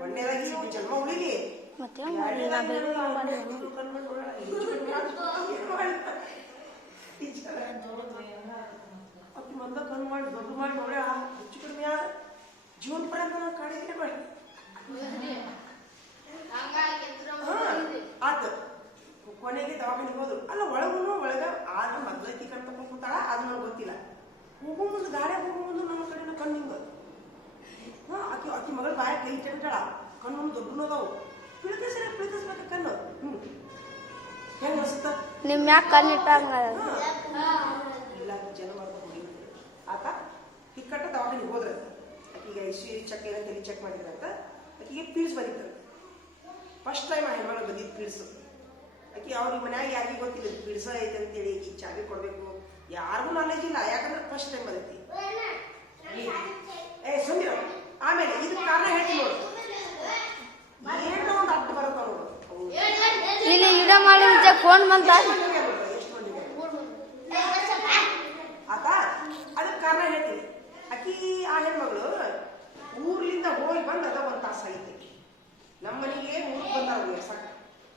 ಒಳ್ಳೆದಾಗಿ ಜನ್ಮ ಉಳಿಲಿ ಮತ್ತೆ ಅಕ್ಕಿ ಮಂದ ಕಣ್ಣು ಮಾಡಿ ದೊಡ್ಡ ಮಾಡಿ ನೋಡ ಹೆಚ್ಚು ಕಡಿಮೆ ಜೀವನ ಪರ್ಯಂತ ಕಾಡಿಗೆ ಮಾಡಿ ಆತು ಕೊನೆಗೆ ದವಾಖಾನಿಗೆ ಹೋದ್ರು ಅಲ್ಲ ಒಳಗ ಆದ ಮದ್ಲಕ್ಕಿ ಕಣ್ ತಗೊಂಡ್ ಕೂತಾಳ ಅದು ನನಗೆ ಗೊತ್ತಿಲ್ಲ ಹೋಗೋ ಮುಂದೆ ಗಾಡಿ ಹೋಗೋ ಮುಂದೆ ನಮ್ಮ ಕಡೆನ ಕಣ್ಣು ಹಿಂಗ ಆಕಿ ಮಗಳ ಬಾಯ ಕೈ ಇಟ್ಟಾಳ ಕಣ್ಣು ದೊಡ್ಡನು ಅದಾವು ಪ್ರೀತಿಸ್ಬೇಕ ಕಣ್ಣು ಹೆಂಗ ಅನ್ಸುತ್ತ ನಿಮ್ ಯಾಕೆ ಕಣ್ಣಿಟ್ಟಂಗ ಇಲ್ಲ ಜನ ಮಾಡ್ಕೊಂಡು ಆತ ಹಿಕ್ಕಟ್ಟ ದವಾಖಾನಿಗೆ ಹೋದ್ರ ಆಕಿಗೆ ಐಶ್ವರ್ಯ ಚೆಕ್ ಏನೋ ತಲೆ ಚೆಕ್ ಮಾಡಿದ್ರಂತ ಆಕಿಗೆ ಪೀಡ್ಸ್ ಬಂದಿತ್ತು ಫಸ್ಟ್ ಟೈಮ್ ಆ ಹೆಣ್ಮಗಳು ಬಂದಿದ್ದು ಪೀಡ್ಸು ಆಕಿ ಅವ್ರಿಗೆ ಮನ್ಯಾಗ ಯಾರಿಗೆ ಗೊತ್ತಿಲ್ಲ ಪೀಡ್ಸ ಐತೆ ಅಂತೇಳಿ ಈಗ ಚಾಬಿ ಕೊಡ್ಬೇಕು ಯಾರಿಗೂ ನಾಲೆಜ್ ಇಲ್ಲ ಯಾಕಂದ್ರೆ ಫಸ್ಟ್ ಟೈಮ್ ಬಂದೈತಿ ಸುಂದಿರ ಆಮೇಲೆ ಇದಕ್ಕೆ ಕಾರಣ ಹೇಳ್ತೀನಿ ನೋಡು ಏನೋ ಒಂದು ಅಡ್ಡ ಬರುತ್ತಾವ ನೋಡು ಇಲ್ಲಿ ಇಡ ಮಾಡಿ ಫೋನ್ ಬಂತ ಆತ ಅದಕ್ಕೆ ಕಾರಣ ಹೇಳ್ತೀನಿ ಆಕಿ ಆ ಹೆಣ್ಮಗಳು ಊರ್ಲಿಂದ ಹೋಗಿ ಬಂದು ಅದ ಒಂದು ತಾಸು ಆಗೈತಿ ನಮ್ಮ ಮನೆಗೆ 3 ಬಂದಾರ ಸಾಕು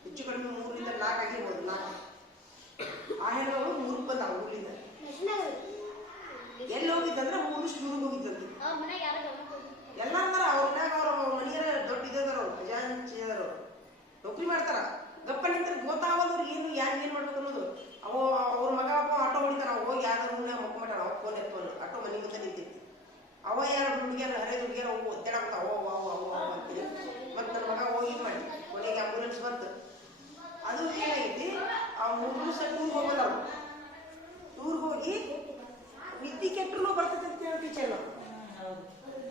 ಹೆಚ್ಚು ಕಡಿಮೆ 3ರಿಂದ 4 ಆಗಿರ್ಬೋದು 4 ಆ ಹೆಣ್ಮಗಳು 3 ಬಂದಾರ ಊರ್ಲಿಂದ ಎಲ್ಲಿ ಹೋಗಿದ್ದಂದ್ರೆ 3 ಸ್ಟೂರಿಗೆ ಹೋಗಿದ್ದಂತೆ ಎಲ್ಲಾರ ಅವ್ರ ಮನ್ಯಾಗ ಅವ್ರ ಮನೆಯರ ದೊಡ್ಡ ಇದಾರ ಅವ್ರು ಖಜಾಂಚಿ ಅದಾರ ಅವ್ರು ನೌಕರಿ ಮಾಡ್ತಾರ ಗಪ್ಪ ನಿಂತಾರೆ ಗೊತ್ತಾಗೋದವ್ರು ಏನು ಯಾರು ಏನ್ ಮಾಡ್ಬೇಕು ಅನ್ನೋದು ಅವ್ರ ಮಗ ಅಪ್ಪ ಆಟೋ ಹೊಡಿತಾರ ಅವ ಹೋಗಿ ಯಾರು ಮಕ್ಕೊಂಡ್ಬಿಟ್ಟಾರ ಅವ ಫೋನ್ ಎತ್ಕೊಂಡು ಆಟೋ ಮನೆ ಮುಂದೆ ನಿಂತಿರ್ತಿ ಅವ ಯಾರು ಹುಡುಗಿಯರ ಹಳೆ ಹುಡುಗಿಯರ ಹೋಗಿ ಒದ್ದಾಡಕ್ತ ಅವ ಅಂತೀರಿ ಮತ್ತೆ ನನ್ನ ಮಗ ಹೋಗಿ ಮಾಡಿ ಕೊನೆಗೆ ಆಂಬುಲೆನ್ಸ್ ಬಂತು ಅದು ಏನಾಗೈತಿ ಆ 3 ದಿವಸ ಟೂರ್ಗೆ ಹೋಗಲ್ಲ ಅವ್ರು ಟೂರ್ಗೆ ಹೋಗಿ ನಿದ್ದಿ ಕೆಟ್ಟರು ಬರ್ತೈತೆ ಅಂತ ಹೇಳಿ ಟೀಚರ್ ನಾವು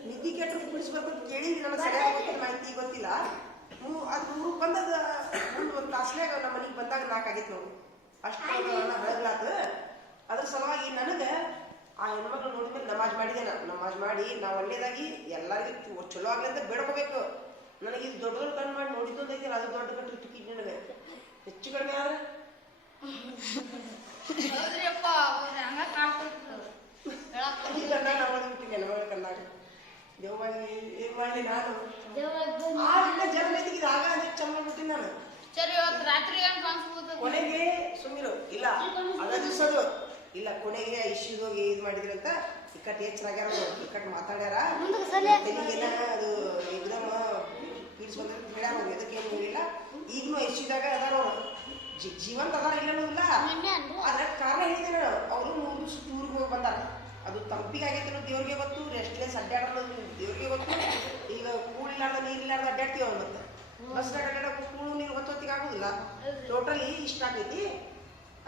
ನಿದ್ದಿ ಕೆಟ್ಟರು ಬಿಡಿಸ್ಬೇಕು ಅಂತ ಕೇಳಿದ್ವಿ ನನಗೆ ಸರಿಯಾಗಿ ಮಾಹಿತಿ ಗೊತ್ತಿಲ್ಲ ಅದು 3 ಬಂದದ ಒಂದು ತಾಸ್ನಾಗ ನಮ್ಮ ಮನೆಗೆ ಬಂದಾಗ 4 ಆಗೈತೆ ನಾವು ಅಷ್ಟು ಬೆಳಗ್ಲಾತು ಅದ್ರ ಸಲುವಾಗಿ ನನಗೆ ಆ ಹೆಣ್ಮಕ್ಳು ನೋಡಿದ್ಮೇಲೆ ನಮಾಜ್ ಮಾಡಿದೆ ನಮಾಜ್ ಮಾಡಿ ನಾವು ಒಳ್ಳೇದಾಗಿ ಎಲ್ಲರಿಗೂ ಚಲೋ ಆಗ್ಲಿ ಅಂತ ಬೇಡ್ಕೋಬೇಕು ನನಗೆ ಇದು ದೊಡ್ಡ ಕಣ್ಣು ಮಾಡಿ ನೋಡಿದ್ದು ಐತಿಲ್ಲ ಅದು ದೊಡ್ಡ ಕಟ್ಟಿ ಟಿಕೆಟ್ ನನಗೆ ಹೆಚ್ಚು ಕಡಿಮೆ ಆದ್ರೆ ಕಣ್ಣಾಗ ದೇವವಾಗಿ ಏನ್ ಮಾಡಿ ನಾನು ಜನ ಇದು ಆಗ ಚಂದ ಬಿಟ್ಟಿನಿ ನಾನು ಕೊನೆಗೆ ಸುಮ್ಮಿರು ಇಲ್ಲ ಅದ ದಿವ್ಸದು ಇಲ್ಲ ಕೊನೆಗೆ ಇಶ್ಯೂದ್ ಹೋಗಿ ಇದು ಮಾಡಿದ್ರಂತ ಇಕ್ಕಟ್ಟು ಹೆಚ್ಚಾಗ್ಯಾರ ಇಕ್ಕಟ್ಟು ಮಾತಾಡ್ಯಾರ ತೆಲಿಗೇನ ಅದು ಎಕ್ದಮ್ ಪೀಡ್ಸ್ ಬಂದ್ರೆ ಹೇಳ್ಯಾರ ಅವ್ರು ಎದಕ್ಕೆ ಏನು ಹೇಳಿಲ್ಲ ಈಗಲೂ ಇಶ್ಯೂದಾಗ ಅದಾರ ಅವರು ಜೀವಂತ ಅದಾರ ಇಲ್ಲ ಅನ್ನೋದಿಲ್ಲ ಅದ್ರ ಕಾರಣ ಹೇಳಿದ್ದೇನೆ ಅವರು 3 ದಿವಸ ಟೂರ್ಗೆ ಹೋಗಿ ಬಂದಾರ ಅದು ತಂಪಿಗಾಗೈತೆ ದೇವ್ರಿಗೆ ಗೊತ್ತು ರೆಸ್ಟ್ಲೆಸ್ ಅಡ್ಡಾಡೋದು ದೇವ್ರಿಗೆ ಗೊತ್ತು ಈಗ ಕೂಳಿಲಾರ್ದ ನೀರಿಲ್ಲಾರ್ದ ಅಡ್ಡಾಡ್ತೀವಿ ಅವ್ರು ಮತ್ತೆ ಬಸ್ನಾಗ ಅಡ್ಡಾಡೋಕೆ ಕೂಳು ನೀರು ಹೊತ್ತೊತ್ತಿಗೆ ಆಗೋದಿಲ್ಲ ಟೋಟಲಿ ಇಷ್ಟ ಆಗೈತಿ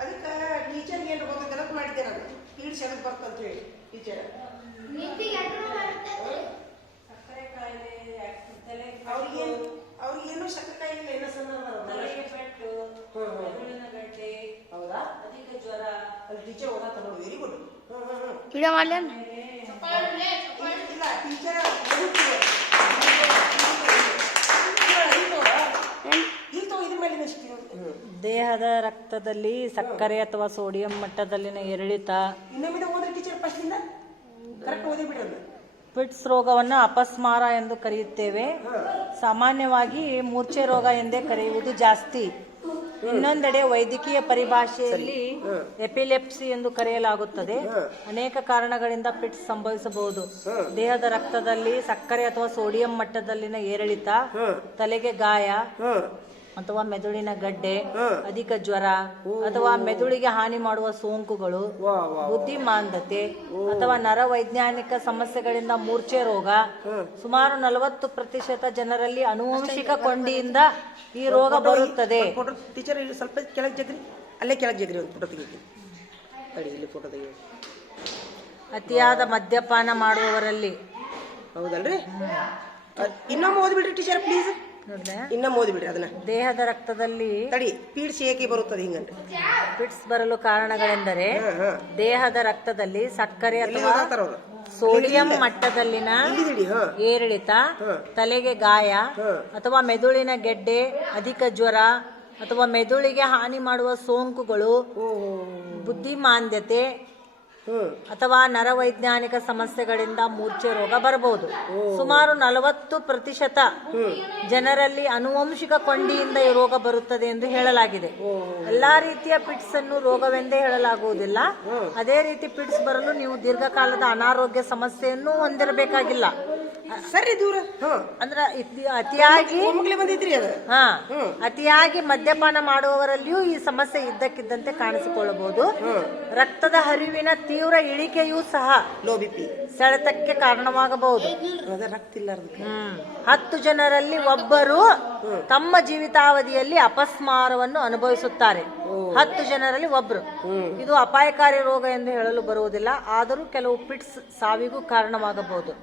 ಅದಕ್ಕೆ ಟೀಚರ್ಗೆ ಏನು ಗೊತ್ತ ನೆನಪು ಮಾಡಿದ್ದೆ ನಾನು ಪೀಡ್ಸ್ ಎದಕ್ಕೆ ಬರ್ತಂತ ಹೇಳಿ ಟೀಚರ್ ಅವ್ರಿಗೇನು ಸಕ್ಕರೆ ಕಾಯಿಲೆ ಏನೋ ಹೌದಾ ಅಲ್ಲಿ ಟೀಚರ್ ಓದಾತ ನೋಡಿ ವೆರಿ ಗುಡ್ ವಿಡಿಯೋ ಮಾಡ್ಲೇನ್ ಇಲ್ಲ ಟೀಚರ್ ದೇಹದ ರಕ್ತದಲ್ಲಿ ಸಕ್ಕರೆ ಅಥವಾ ಸೋಡಿಯಂ ಮಟ್ಟದಲ್ಲಿನ ಏರಿಳಿತ ಪಿಟ್ಸ್ ರೋಗವನ್ನು ಅಪಸ್ಮಾರ ಎಂದು ಕರೆಯುತ್ತೇವೆ. ಸಾಮಾನ್ಯವಾಗಿ ಮೂರ್ಛೆ ರೋಗ ಎಂದೇ ಕರೆಯುವುದು ಜಾಸ್ತಿ. ಇನ್ನೊಂದೆಡೆ ವೈದ್ಯಕೀಯ ಪರಿಭಾಷೆಯಲ್ಲಿ ಎಪಿಲೆಪ್ಸಿ ಎಂದು ಕರೆಯಲಾಗುತ್ತದೆ. ಅನೇಕ ಕಾರಣಗಳಿಂದ ಪಿಟ್ಸ್ ಸಂಭವಿಸಬಹುದು. ದೇಹದ ರಕ್ತದಲ್ಲಿ ಸಕ್ಕರೆ ಅಥವಾ ಸೋಡಿಯಂ ಮಟ್ಟದಲ್ಲಿನ ಏರಿಳಿತ, ತಲೆಗೆ ಗಾಯ ಅಥವಾ ಮೆದುಳಿನ ಗಡ್ಡೆ, ಅಧಿಕ ಜ್ವರ ಅಥವಾ ಮೆದುಳಿಗೆ ಹಾನಿ ಮಾಡುವ ಸೋಂಕುಗಳು, ಬುದ್ಧಿಮಾಂದ್ಯತೆ ಅಥವಾ ನರವೈಜ್ಞಾನಿಕ ಸಮಸ್ಯೆಗಳಿಂದ ಮೂರ್ಛೆ ರೋಗ. ಸುಮಾರು 40% ಜನರಲ್ಲಿ ಆನುವಂಶಿಕ ಕೊಂಡಿಯಿಂದ ಈ ರೋಗ ಬರುತ್ತದೆ. ಟೀಚರ್ ಸ್ವಲ್ಪ ಕೆಳಗೆ ಜಗ್ರಿ, ಅಲ್ಲೇ ಕೆಳಗೆ ಜಗ್ರಿ ಒಂದು ಫೋಟೋ ತೆಗಿತೀನಿ. ಇಲ್ಲಿ ಫೋಟೋ ತೆಗಿ. ಅತಿಯಾದ ಮದ್ಯಪಾನ ಮಾಡುವವರಲ್ಲಿ. ಹೌದಲ್ರಿ? ಇನ್ನೊಮ್ಮೆ ಓದ್ಬಿಡ್ರಿ ಟೀಚರ್ ಪ್ಲೀಸ್. ಇನ್ನೊಮ್ಮೆ ಓದ್ಬಿಡ್ರಿ ಅದನ್ನ. ದೇಹದ ರಕ್ತದಲ್ಲಿ ತಡಿ ಪಿಟ್ಸ್ ಏಕೆ ಬರುತ್ತದೆ ಹಿಂಗಂದ್ರೆ? ಪಿಟ್ಸ್ ಬರಲು ಕಾರಣಗಳೆಂದರೆ ದೇಹದ ರಕ್ತದಲ್ಲಿ ಸಕ್ಕರೆ ಅಥವಾ ಸೋಡಿಯಂ ಮಟ್ಟದಲ್ಲಿನ ಏರಿಳಿತ, ತಲೆಗೆ ಗಾಯ ಅಥವಾ ಮೆದುಳಿನ ಗೆಡ್ಡೆ, ಅಧಿಕ ಜ್ವರ ಅಥವಾ ಮೆದುಳಿಗೆ ಹಾನಿ ಮಾಡುವ ಸೋಂಕುಗಳು, ಬುದ್ಧಿಮಾಂದ್ಯತೆ ಅಥವಾ ನರವೈಜ್ಞಾನಿಕ ಸಮಸ್ಯೆಗಳಿಂದ ಮೂರ್ಛೆ ರೋಗ ಬರಬಹುದು. ಸುಮಾರು 40% ಜನರಲ್ಲಿ ಆನುವಂಶಿಕ ಕೊಂಡಿಯಿಂದ ಈ ರೋಗ ಬರುತ್ತದೆ ಎಂದು ಹೇಳಲಾಗಿದೆ. ಎಲ್ಲಾ ರೀತಿಯ ಪಿಟ್ಸ್ ಅನ್ನು ರೋಗವೆಂದೇ ಹೇಳಲಾಗುವುದಿಲ್ಲ. ಅದೇ ರೀತಿ ಪಿಟ್ಸ್ ಬರಲು ನೀವು ದೀರ್ಘಕಾಲದ ಅನಾರೋಗ್ಯ ಸಮಸ್ಯೆಯನ್ನು ಹೊಂದಿರಬೇಕಾಗಿಲ್ಲ. ಸರಿ ದೂರ ಅಂದ್ರ ಅತಿಯಾಗಿ ಬಂದಿದ್ರಿ ಅದು. ಅತಿಯಾಗಿ ಮದ್ಯಪಾನ ಮಾಡುವವರಲ್ಲಿಯೂ ಈ ಸಮಸ್ಯೆ ಇದ್ದಕ್ಕಿದ್ದಂತೆ ಕಾಣಿಸಿಕೊಳ್ಳಬಹುದು. ರಕ್ತದ ಹರಿವಿನ ತೀವ್ರ ಇಳಿಕೆಯೂ ಸಹ ಲೋ ಬಿಪಿ ಸೆಳೆತಕ್ಕೆ ಕಾರಣವಾಗಬಹುದು. ರಕ್ತ ಇಲ್ಲ 10 ಜನರಲ್ಲಿ ಒಬ್ಬರು ತಮ್ಮ ಜೀವಿತಾವಧಿಯಲ್ಲಿ ಅಪಸ್ಮಾರವನ್ನು ಅನುಭವಿಸುತ್ತಾರೆ. 10 ಜನರಲ್ಲಿ ಒಬ್ರು. ಇದು ಅಪಾಯಕಾರಿ ರೋಗ ಎಂದು ಹೇಳಲು ಬರುವುದಿಲ್ಲ. ಆದರೂ ಕೆಲವು ಪಿಟ್ಸ್ ಸಾವಿಗೂ ಕಾರಣವಾಗಬಹುದು.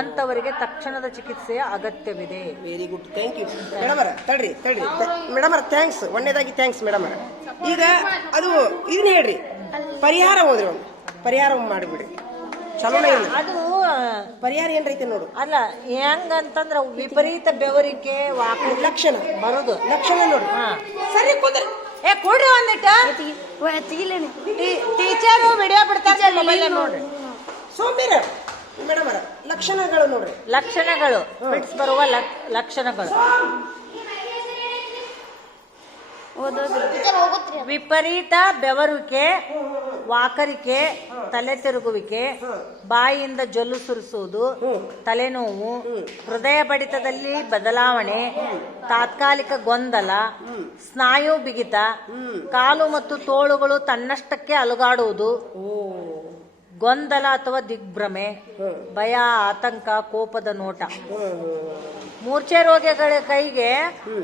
ಅಂತವರಿಗೆ ತಕ್ಷಣದ ಚಿಕಿತ್ಸೆಯ ಅಗತ್ಯವಿದೆ. Very good, thank you madam. ತಡ್ರಿ ಮೇಡಮ್, ಥ್ಯಾಂಕ್ಸ್. ಒಂದೇದಾಗಿ ಥ್ಯಾಂಕ್ಸ್ ಮೇಡಮ್. ಈಗ ಅದು ಇದನ್ನ ಹೇಳ್ರಿ, ಪರಿಹಾರ ಹೋದ್ರಿ, ಒಂದು ಪರಿಹಾರ ಮಾಡಿಬಿಡ್ರಿ. ಚಲೋನೇ ಇಲ್ಲ ಅದು. ಪರಿಹಾರ ಏನ್ರೈತೆ ನೋಡು. ಅಲ್ಲ, ಹೆಂಗಂತಂದ್ರ ವಿಪರೀತ ಬೆವರಿಕೆ ಲಕ್ಷಣ ಬರುದು ಲಕ್ಷಣ ನೋಡ್ರಿ. ಸರಿ ಕುಂದ್ರಿ. ಕೊಡ್ರಿ ಒಂದಿಟ್ಟ. ಟೀಚರು ವಿಡಿಯೋ ಬಿಡ್ತಾರೆ ಮೊಬೈಲ್ ನೋಡ್ರಿ. ಸೋಂಬೇರ ಮೇಡಮ್, ಲಕ್ಷಣಗಳು ನೋಡ್ರಿ. ಲಕ್ಷಣಗಳು, ಪಿಟ್ಸ್ ಬರುವ ಲಕ್ಷಣಗಳು: ವಿಪರೀತ ಬೆವರುವಿಕೆ, ವಾಕರಿಕೆ, ತಲೆ ತಿರುಗುವಿಕೆ, ಬಾಯಿಯಿಂದ ಜೊಲ್ಲು ಸುರಿಸುವುದು, ತಲೆನೋವು, ಹೃದಯ ಬಡಿತದಲ್ಲಿ ಬದಲಾವಣೆ, ತಾತ್ಕಾಲಿಕ ಗೊಂದಲ, ಸ್ನಾಯು ಬಿಗಿತ, ಕಾಲು ಮತ್ತು ತೋಳುಗಳು ತನ್ನಷ್ಟಕ್ಕೆ ಅಲುಗಾಡುವುದು, ಗೊಂದಲ ಅಥವಾ ದಿಗ್ಭ್ರಮೆ, ಭಯ, ಆತಂಕ, ಕೋಪದ ನೋಟ. ಮೂರ್ಛೆ ರೋಗಿಗಳ ಕೈಗೆ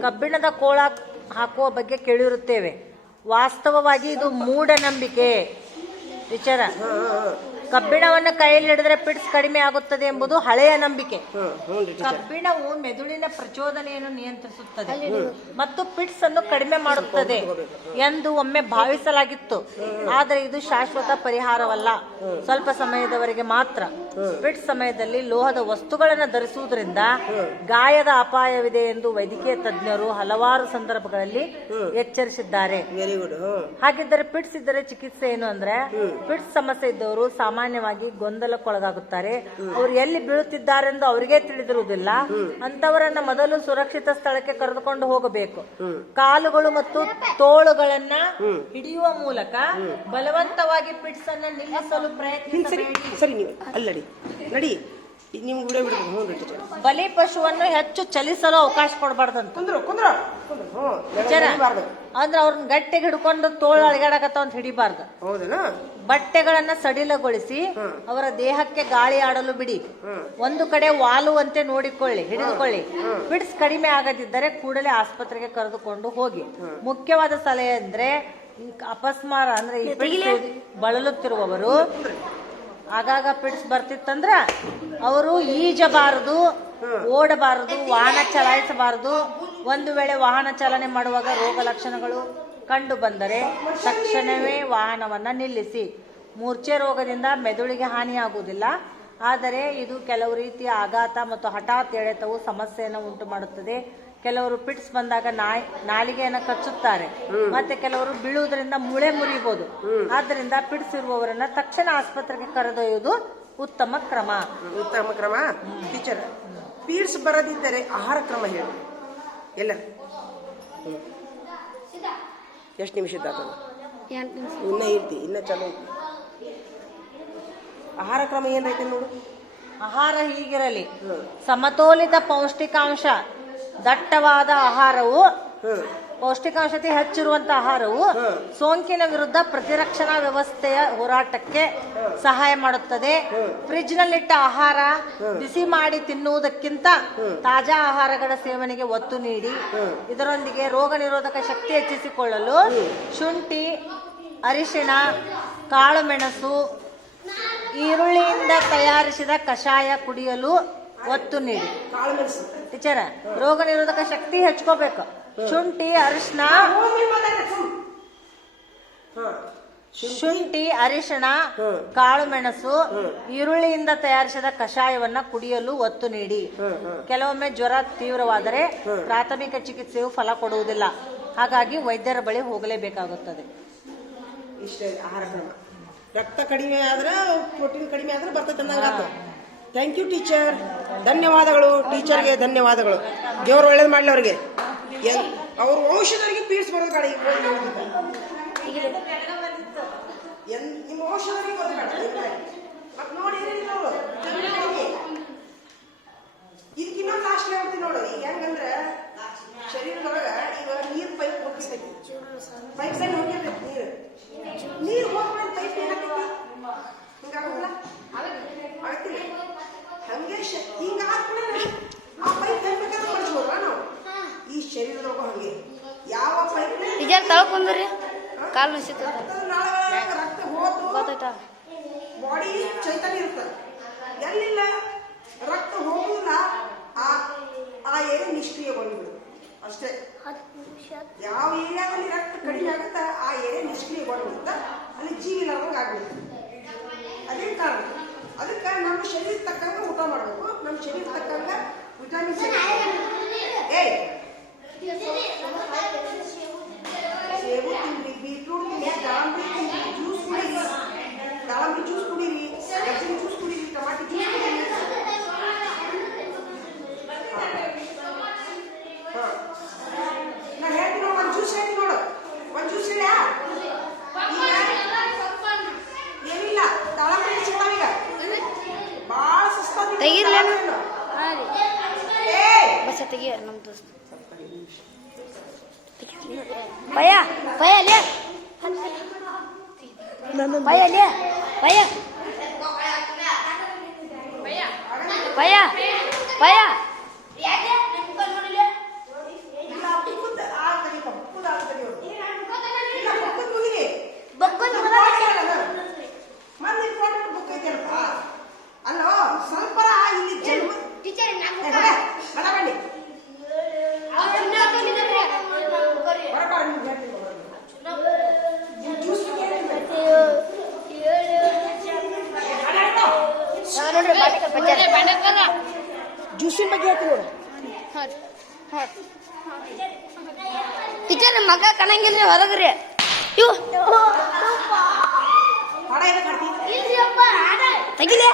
ಕಬ್ಬಿಣದ ಕೋಳ ಹಾಕುವ ಬಗ್ಗೆ ಕೇಳಿರುತ್ತೇವೆ. ವಾಸ್ತವವಾಗಿ ಇದು ಮೂಢನಂಬಿಕೆ. ವಿಚಾರ, ಕಬ್ಬಿಣವನ್ನು ಕೈಯಲ್ಲಿ ಹಿಡಿದ್ರೆ ಪಿಟ್ಸ್ ಕಡಿಮೆ ಆಗುತ್ತದೆ ಎಂಬುದು ಹಳೆಯ ನಂಬಿಕೆ. ಕಬ್ಬಿಣವು ಮೆದುಳಿನ ಪ್ರಚೋದನೆಯನ್ನು ನಿಯಂತ್ರಿಸುತ್ತದೆ ಮತ್ತು ಪಿಟ್ಸ್ ಅನ್ನು ಕಡಿಮೆ ಮಾಡುತ್ತದೆ ಎಂದು ಒಮ್ಮೆ ಭಾವಿಸಲಾಗಿತ್ತು. ಆದರೆ ಇದು ಶಾಶ್ವತ ಪರಿಹಾರವಲ್ಲ, ಸ್ವಲ್ಪ ಸಮಯದವರೆಗೆ ಮಾತ್ರ. ಪಿಟ್ಸ್ ಸಮಯದಲ್ಲಿ ಲೋಹದ ವಸ್ತುಗಳನ್ನು ಧರಿಸುವುದರಿಂದ ಗಾಯದ ಅಪಾಯವಿದೆ ಎಂದು ವೈದ್ಯಕೀಯ ತಜ್ಞರು ಹಲವಾರು ಸಂದರ್ಭಗಳಲ್ಲಿ ಎಚ್ಚರಿಸಿದ್ದಾರೆ. ಹಾಗಿದ್ದರೆ ಪಿಟ್ಸ್ ಇದ್ದರೆ ಚಿಕಿತ್ಸೆ ಏನು ಅಂದ್ರೆ, ಪಿಟ್ಸ್ ಸಮಸ್ಯೆ ಇದ್ದವರು ಸಾಮಾನ್ಯವಾಗಿ ಗೊಂದಲಕ್ಕೊಳಗಾಗುತ್ತಾರೆ. ಅವರು ಎಲ್ಲಿ ಬೀಳುತ್ತಿದ್ದಾರೆಂದು ಅವರಿಗೆ ತಿಳಿದಿರುವುದಿಲ್ಲ. ಅಂತವರನ್ನ ಮೊದಲು ಸುರಕ್ಷಿತ ಸ್ಥಳಕ್ಕೆ ಕರೆದುಕೊಂಡು ಹೋಗಬೇಕು. ಕಾಲುಗಳು ಮತ್ತು ತೋಳುಗಳನ್ನ ಹಿಡಿಯುವ ಮೂಲಕ ಬಲವಂತವಾಗಿ ಪಿಟ್ಸ್ ಅನ್ನ ನಿಲ್ಲಿಸಲು ಪ್ರಯತ್ನಿಸಬೇಡಿ. ಸರಿ, ನೀವು ಅಲ್ಲಡಿ ನಡಿ, ನಿಮ್ಗೆ ವಿಡಿಯೋ ಬಿಡಬೇಕು. ಬಲಿ ಪಶುವನ್ನು ಹೆಚ್ಚು ಚಲಿಸಲು ಅವಕಾಶ ಕೊಡಬಾರ್ದಂತ. ಅಂದ್ರೆ ಅವ್ರನ್ನ ಗಟ್ಟಿಗೆ ಹಿಡ್ಕೊಂಡು ತೋಳು ಅಳಗಾಡಕತ್ತ ಅಂತ ಹಿಡಿಬಾರ್ದು. ಬಟ್ಟೆಗಳನ್ನ ಸಡಿಲಗೊಳಿಸಿ ಅವರ ದೇಹಕ್ಕೆ ಗಾಳಿ ಆಡಲು ಬಿಡಿ. ಒಂದು ಕಡೆ ವಾಲುವಂತೆ ಹಿಡಿದುಕೊಳ್ಳಿ. ಪಿಟ್ಸ್ ಕಡಿಮೆ ಆಗದಿದ್ದರೆ ಕೂಡಲೇ ಆಸ್ಪತ್ರೆಗೆ ಕರೆದುಕೊಂಡು ಹೋಗಿ. ಮುಖ್ಯವಾದ ಸಲಹೆ ಅಂದ್ರೆ, ಅಪಸ್ಮಾರ ಅಂದ್ರೆ ಈ ಪಿಟ್ಸ್ ಬಳಲುತ್ತಿರುವವರು, ಆಗಾಗ ಪಿಟ್ಸ್ ಬರ್ತಿತ್ತಂದ್ರ ಅವರು ಈಜಬಾರದು, ಓಡಬಾರದು, ವಾಹನ ಚಲಾಯಿಸಬಾರದು. ಒಂದು ವೇಳೆ ವಾಹನ ಚಾಲನೆ ಮಾಡುವಾಗ ರೋಗ ಲಕ್ಷಣಗಳು ಕಂಡು ಬಂದರೆ ತಕ್ಷಣವೇ ವಾಹನವನ್ನ ನಿಲ್ಲಿಸಿ. ಮೂರ್ಛೆ ರೋಗದಿಂದ ಮೆದುಳಿಗೆ ಹಾನಿಯಾಗುವುದಿಲ್ಲ, ಆದರೆ ಇದು ಕೆಲವು ರೀತಿಯ ಆಘಾತ ಮತ್ತು ಹಠಾತ್ ಎಳೆತವು ಸಮಸ್ಯೆಯನ್ನು ಉಂಟು ಮಾಡುತ್ತದೆ. ಕೆಲವರು ಪಿಟ್ಸ್ ಬಂದಾಗ ನಾಲಿಗೆಯನ್ನು ಕಚ್ಚುತ್ತಾರೆ, ಮತ್ತೆ ಕೆಲವರು ಬೀಳುವುದರಿಂದ ಮೂಳೆ ಮುರಿಯಬಹುದು. ಆದ್ದರಿಂದ ಪಿಟ್ಸ್ ಇರುವವರನ್ನ ತಕ್ಷಣ ಆಸ್ಪತ್ರೆಗೆ ಕರೆದೊಯ್ಯುವುದು ಉತ್ತಮ ಕ್ರಮ. ಟೀಚರ್, ಪಿಟ್ಸ್ ಬರದಿದ್ದರೆ ಆಹಾರ ಕ್ರಮ ಹೇಳಿ. ಎಲ್ಲ ಎಷ್ಟು ನಿಮಿಷದ ಇನ್ನ ಇರ್ತಿ, ಇನ್ನ ಚಲೋ ಐತಿ. ಆಹಾರ ಕ್ರಮ ಏನೈತೆ ನೋಡು. ಆಹಾರ ಹೀಗಿರಲಿ: ಸಮತೋಲಿತ ಪೌಷ್ಟಿಕಾಂಶ, ದಟ್ಟವಾದ ಆಹಾರವು, ಪೌಷ್ಟಿಕಾಂಶತೆ ಹೆಚ್ಚಿರುವಂತಹ ಆಹಾರವು ಸೋಂಕಿನ ವಿರುದ್ಧ ಪ್ರತಿರಕ್ಷಣಾ ವ್ಯವಸ್ಥೆಯ ಹೋರಾಟಕ್ಕೆ ಸಹಾಯ ಮಾಡುತ್ತದೆ. ಫ್ರಿಡ್ಜ್ ನಲ್ಲಿಟ್ಟ ಆಹಾರ ಬಿಸಿ ಮಾಡಿ ತಿನ್ನುವುದಕ್ಕಿಂತ ತಾಜಾ ಆಹಾರಗಳ ಸೇವನೆಗೆ ಒತ್ತು ನೀಡಿ. ಇದರೊಂದಿಗೆ ರೋಗ ನಿರೋಧಕ ಶಕ್ತಿ ಹೆಚ್ಚಿಸಿಕೊಳ್ಳಲು ಶುಂಠಿ, ಅರಿಶಿಣ, ಕಾಳುಮೆಣಸು, ಈರುಳ್ಳಿಯಿಂದ ತಯಾರಿಸಿದ ಕಷಾಯ ಕುಡಿಯಲು ಒತ್ತು ನೀಡಿ. ಟೀಚರ, ರೋಗ ನಿರೋಧಕ ಶಕ್ತಿ ಹೆಚ್ಚಿಕೋಬೇಕು. ಶುಂಠಿ, ಅರಿಶಿಣ, ಕಾಳುಮೆಣಸು, ಈರುಳ್ಳಿಯಿಂದ ತಯಾರಿಸಿದ ಕಷಾಯವನ್ನ ಕುಡಿಯಲು ಒತ್ತು ನೀಡಿ. ಕೆಲವೊಮ್ಮೆ ಜ್ವರ ತೀವ್ರವಾದರೆ ಪ್ರಾಥಮಿಕ ಚಿಕಿತ್ಸೆಯು ಫಲ ಕೊಡುವುದಿಲ್ಲ, ಹಾಗಾಗಿ ವೈದ್ಯರ ಬಳಿ ಹೋಗಲೇಬೇಕಾಗುತ್ತದೆ. ರಕ್ತ ಕಡಿಮೆ ಆದ್ರೆ ಪ್ರೋಟೀನ್ ಕಡಿಮೆ ಆದ್ರೆ ಬರ್ತೈತೆ ಅಂದಂಗಾತು. ಥ್ಯಾಂಕ್ ಯು ಟೀಚರ್, ಧನ್ಯವಾದಗಳು ಟೀಚರ್ಗೆ, ಧನ್ಯವಾದಗಳು. ದೇವ್ರು ಒಳ್ಳೇದು ಮಾಡಲಿ ಅವ್ರಿಗೆ. ಅವ್ರ ಔಷಧರಿಗೆ ಪೀಡ್ಸ್ ಬರೋದು ಕಡೆ ನಿಮ್ಮ ಔಷಧರಿಗೆ ಬರೋದು ಕಡೆ ಮತ್ತೆ ನೋಡಿ ಇದಕ್ಕೆ ಇನ್ನೊಂದು ಲಾಸ್ಟ್ ಹೇಳ್ತೀನಿ ನೋಡು. ಈಗ ಹೆಂಗಂದ್ರೆ ಶರೀರದೊಳಗ ಈಗ ನೀರ್ ಪೈಪ್ ಹೋಗಿಸ್ತೈತಿ, ಪೈಪ್ ಸೈಡ್ ಹೋಗಿರ್ತೈತಿ ನೀರು ಹೋಗ್ಬೇಕು, ಪೈಪ್ ಏನಾಗ್ತೈತಿ ಹಿಂಗಾಗಲ್ಲ ಆಗ್ತಿಲ್ಲ ಹಂಗೆ ಹಿಂಗಾದ್ಮೇಲೆ ಆ ಪೈಪ್ ಹೆಂಗ್ ಬೇಕಾದ್ರೆ ಬಳಸ್ಬೋದಲ್ಲ ನಾವು ಈ ಶರೀರದೊಳಗ. ಹಂಗೆ ಯಾವ ಪೈಪ್ ತಳ್ಕೊಂಡ್ರಿ ಕಾಲು ರಕ್ತ ಹೋದು ಬಾಡಿ ಚೈತನ್ಯ ಇರ್ತದೆ, ಎಲ್ಲಿಲ್ಲ ರಕ್ತ ಹೋಗುದಿಲ್ಲ ಆ ಏರಿಯಾ ನಿಷ್ಕ್ರಿಯಗೊಂಡ್ಬಿಡು ಅಷ್ಟೇ. ಯಾವ ಏರಿಯಾದಲ್ಲಿ ರಕ್ತ ಕಡಿಮೆ ಆಗುತ್ತೆ ಆ ಏರಿಯಾ ನಿಷ್ಕ್ರಿಯಗೊಂಡ್ಬಿಡುತ್ತೆ, ಅಲ್ಲಿ ಜೀವ ಇಲ್ಲದಂಗೆ ಆಗ್ಬಿಡುತ್ತೆ. ಅದೇ ಕಾರಣ ಅದಕ್ಕೆ ನಮ್ಮ ಶರೀರ ತಕ್ಕಂಗ ಊಟ ಮಾಡಬೇಕು. ನಮ್ಮ ಶರೀರ ತಕ್ಕಂಗ ವಿಟಮಿನ್ ಸಿ ಸೇಬು ತಿನ್ರಿ, ಬೀಟ್ರೂಟ್ ತಿನ್ರಿ, ದಾಳಂಬ್ರಿ ತಿನ್ರಿ, ಜ್ಯೂಸ್ ಕುಡೀರಿ, ದಾಳಂಬ್ರಿ ಜ್ಯೂಸ್ ಕುಡೀರಿ, ಗಜ್ಜರಿ ಜ್ಯೂಸ್ ಕುಡೀರಿ, ಟಮಾಟಿ ಜ್ಯೂಸ್ ಕುಡೀರಿ. ನಾ ಹೇಳ್ತೀನಿ ನೋಡು, ಒಂದು ಜ್ಯೂಸ್ ಹೇಳ್ತೀನಿ ನೋಡು, ಒಂದು ಜ್ಯೂಸ್ ಹೇಳ ಏನಿಲ್ಲ. ದಾಳಂಬ್ರಿ ಸಿಗ್ತಾವೀಗ ಭಾಳ ಸಸ್ತಾ ಬಸ್ ತೆಗಿ ನಮ್ಮ ದೋಸ್ತ ಭಯ ಭಯ ಲೇ ಭಯ ಲೇ ಭಯ ಭಯ ಭಯ ಅಲ್ಲೋ ಸ್ವಲ್ಪ ಇಲ್ಲಿ ಜ್ಯೂಸಿನ ಬಗ್ಗೆ ಹೇಳ್ತೀನಿ ನೋಡು. ಟೀಚರ್ ಮಗ ಕಣಂಗಿಲ್ರಿ ಹೊರಗ್ರಿ ಇವು ತೆಗಿಲೆ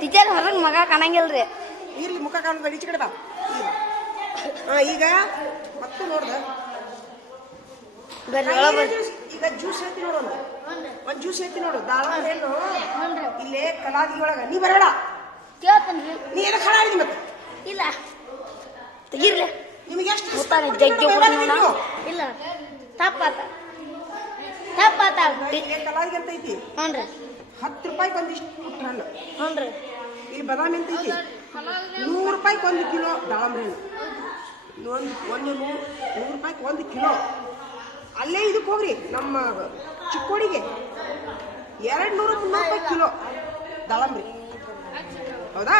ಟೀಚರ್ ಹೊರಗ್ ಮಗ ಕಾಣಂಗಿಲ್ರಿ. ಇರ್ಲಿ ಮುಖ ಕಾಣದ ಈಚೆ ಕಡೆ ಬಾ. ಈಗ ಮತ್ತೆ ನೋಡ್ದ ಈಗ ಜ್ಯೂಸ್ ಹೇಳ್ತೀನಿ ನೋಡು, ಒಂದ್ ಜ್ಯೂಸ್ ಹೇಳ್ತೀನಿ ನೋಡು. ದಾಳಂಬ್ರಿ ಹಣ್ಣು ಇಲ್ಲೇ ಕಲಾದಿ ಒಳಗ ನೀ ಬರಬೇಡ, ನೀ ಏನಕ್ಕೆ ಹಾಳಾಡಿದಿ ಮತ್ತೆ ಇಲ್ಲ ತೆಗಿರ್ಲಿ. ನಿಮಗೆ ಎಷ್ಟು ಜಗ್ಗಿ ಇಲ್ಲ ತಪ್ಪಾತ ತಪ್ಪಾತ ಕಲಾದಿ ಅಂತ ಐತಿ. ಹ್ಞೂ 10 ರೂಪಾಯಿಗೆ ಒಂದಿಷ್ಟು ಹಣ್ಣು. ಹ್ಞೂ ಇಲ್ಲಿ ಬದಾಮಿ ಅಂತ ಐತಿ 100 ರೂಪಾಯಿಗೆ 1 ಕಿಲೋ ದಾಳಂಬ್ರಿ ಹಣ್ಣು. ಒಂದು 100 ರೂಪಾಯಿಗೆ 1 ಕಿಲೋ. ಅಲ್ಲೇ ಇದಕ್ಕೆ ಹೋಗ್ರಿ ನಮ್ಮ ಚಿಕ್ಕೋಡಿಗೆ 200-300 ರೂಪಾಯಿ ಕಿಲೋ ದಾಳಂಬ್ರಿ. ಹೌದಾ?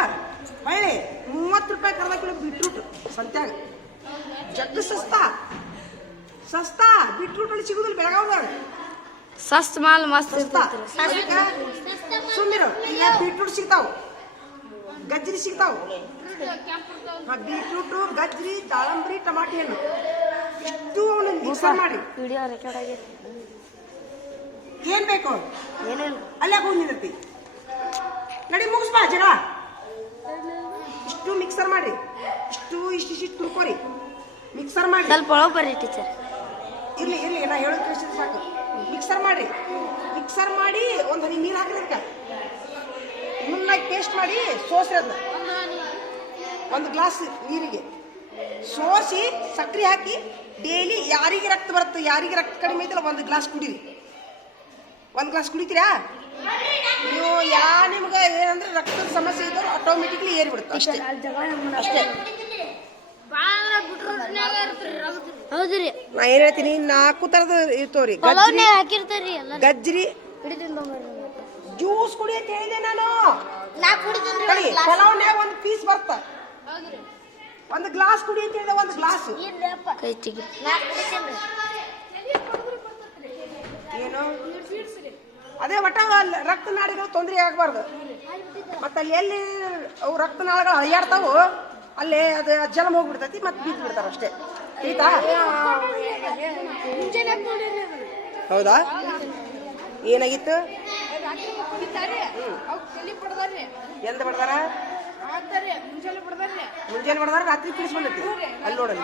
ಹೊಳ್ಳಿ 30 ರೂಪಾಯಿ ಅರ್ಧ ಕಿಲೋ ಬೀಟ್ರೂಟ್ ಸಂತ್ಯಾಗ. ಜಗ್ಗ ಸಸ್ತಾ ಬೀಟ್ರೂಟ್ ಅಲ್ಲಿ ಸಿಗುದಿಲ್ಲ ಬೆಳಗಾವ್ದಾಗ. ಸಸ್ತ ಮಾಲ್ ಮಸ್ತ್ ಸುಮ್ಮಿರು. ಈಗ ಬೀಟ್ರೂಟ್ ಸಿಗ್ತಾವ, ಗಜ್ಜರಿ ಸಿಗ್ತಾವ. ಬೀಟ್ರೂಟ್, ಗಜ್ಜರಿ, ದಾಳಂಬ್ರಿ, ಟಮಾಟಿ ಹಣ್ಣು ಇಷ್ಟು ಮಿಕ್ಸರ್ ಮಾಡಿ ವಿಡಿಯೋ ರೆಕಾರ್ಡ್ ಆಗೈತಿ. ಏನ್ ಬೇಕು ಏನೇನು ಅಲ್ಲೇ ಹೋಗಿ ನಿಂದಿರ್ತಿ. ನಡಿ ಮುಗಿಸ್ಬಾ ಜಗಳ. ಇಷ್ಟು ಮಿಕ್ಸರ್ ಮಾಡಿ, ಇಷ್ಟು ತುರ್ಕೋರಿ, ಮಿಕ್ಸರ್ ಮಾಡಿ. ಸ್ವಲ್ಪ ಒಳಗೆ ಬರ್ರಿ ಟೀಚರ್. ಇರ್ಲಿ ನಾ ಹೇಳೋದು ಕೇಳಿಸಿದ್ರೆ ಸಾಕು. ಮಿಕ್ಸರ್ ಮಾಡಿ ಒಂದು ಹನಿ ನೀರು ಹಾಕಿರಕ್ಕ ನುಣ್ಣಾಗಿ ಪೇಸ್ಟ್ ಮಾಡಿ ಸೋಸ್ರಿ. ಅದನ್ನ ಒಂದು ಗ್ಲಾಸ್ ನೀರಿಗೆ ಸೋಸಿ ಸಕ್ಕರೆ ಹಾಕಿ ಡೈಲಿ ಯಾರಿಗೆ ರಕ್ತ ಬರುತ್ತೆ, ಯಾರಿಗೆ ರಕ್ತ ಕಡಿಮೆ ಐತಲ್ಲ 1 ಗ್ಲಾಸ್ ಕುಡೀರಿ. 1 ಗ್ಲಾಸ್ ಕುಡಿತೀರಾ ನೀವು? ನಿಮ್ಗೆ ಏನಂದ್ರೆ ರಕ್ತದ ಸಮಸ್ಯೆ ಇದ್ದವ್ರು ಆಟೋಮೆಟಿಕ್ಲಿ ಏರಿಬಿಡುತ್ತೆ ಅಷ್ಟೇ. ಹೌದ್ರಿ. ನಾ ಏನ್ ಹೇಳ್ತೀನಿ, 4 ತರದ ಇರ್ತವ್ರಿ. ಗಜ್ಜರಿ ಜ್ಯೂಸ್ ಕುಡಿ ಅಂತ ಹೇಳಿದೆ ನಾನು. ಪಲಾವ್ನ್ಯಾಗ 1 ಪೀಸ್ ಬರ್ತ. 1 ಗ್ಲಾಸ್ ಕುಡಿ ಅಂತ ಹೇಳಿದೆ, 1 ಗ್ಲಾಸ್. ಏನು ಅದೇ ಒಟ್ಟ ರಕ್ತನಾಳಿಗಳು ತೊಂದರೆ ಆಗಬಾರ್ದು. ಮತ್ತೆ ಅಲ್ಲಿ ಎಲ್ಲಿ ಅವು ರಕ್ತನಾಳಗಳು ಹರಿಯಾಡ್ತಾವು ಅಲ್ಲೇ ಅದು ಜಲಮ್ ಹೋಗ್ಬಿಡ್ತೈತಿ, ಮತ್ತೆ ಬಿದ್ದು ಬಿಡ್ತಾರ ಅಷ್ಟೇ. ತಿಳಿತಾ? ಹೌದಾ? ಏನಾಗಿತ್ತು? ಎಂದ ಬಡ್ದಾರ? ಮುಂಜಾನೆ ಬಡ್ದಾರ, ರಾತ್ರಿ ಪೀಡಿಸ್ ಬಂದೈತಿ. ಅಲ್ಲಿ ನೋಡಲ್ಲಿ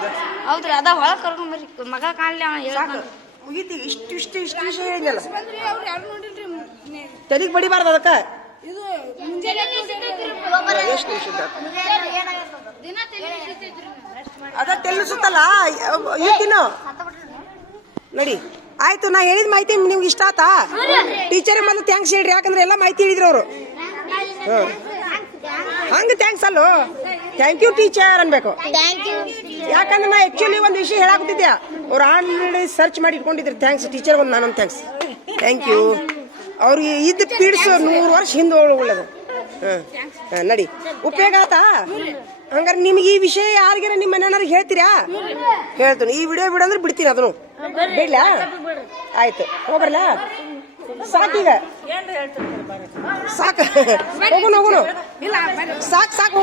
ಹೌದ್ರಿ, ಅದ ಒಳಗ್ ಕರ್ಕೊಂಬರ್ರಿ, ಮಗ ಕಾಣ್ಲಿ. ಸಾಕು ಮುಗೀತಿ. ಇಷ್ಟು ವಿಷಯ ಹೇಳಿದ್ನಲ್ಲ, ತಲೆಗೆ ಬಡಿಬಾರ್ದು ಅದಕ್ಕ. ಎಷ್ಟು ವಿಷಯ ಅದ ತೆಲ್ಲಿಸುತ್ತಲ್ಲ ಇವತ್ತಿನ ನಡಿ. ಆಯ್ತು, ನಾ ಹೇಳಿದ ಮಾಹಿತಿ ನಿಮ್ಗೆ ಇಷ್ಟ ಆತಾ? ಟೀಚರ್ ಮೊದಲು ಥ್ಯಾಂಕ್ಸ್ ಹೇಳ್ರಿ, ಯಾಕಂದ್ರೆ ಎಲ್ಲ ಮಾಹಿತಿ ಹೇಳಿದ್ರು ಅವರು. ಹಂಗ ಥ್ಯಾಂಕ್ಸ್ ಅಲ್ಲೋ, ಥ್ಯಾಂಕ್ ಯು ಟೀಚರ್ ಅನ್ಬೇಕು. ಯಾಕಂದ್ರೆ ನಾ ಆಕ್ಚುಲಿ ಒಂದು ವಿಷಯ ಹೇಳಾಕತ್ತಿದ್ದೆ, ಅವ್ರು ಆಲ್ರೆಡಿ ಸರ್ಚ್ ಮಾಡಿ ಇಟ್ಕೊಂಡಿದ್ರು. ಥ್ಯಾಂಕ್ಸ್ ಟೀಚರ್, ಒಂದು ನಾನೊಂದು ಥ್ಯಾಂಕ್ ಯು. ಅವ್ರಿಗೆ ಇದ್ದ ಪೀಡ್ಸ್ 100 ವರ್ಷ ಹಿಂದೆ ಒಳ್ಳೇದು. ನಡಿ, ಉಪಯೋಗ ಆತಾ? ಹಂಗಾರೆ ನಿಮ್ಗೆ ಈ ವಿಷಯ ಯಾರಿಗಾರ ನಿಮ್ಮ ಮನೆಯವ್ರಿಗೆ ಹೇಳ್ತೀರಾ? ಹೇಳ್ತೀನಿ. ಈ ವಿಡಿಯೋ ಬಿಡಂದ್ರೆ ಬಿಡ್ತೀನಿ, ಅದನ್ನು ಬಿಡ್ಲಾ? ಆಯ್ತು, ಹೋಗ್ಬರ್ಲಾ? ಸಾಕೀಗ, ಸಾಕು, ಹೋಗೋಣ ಸಾಕು.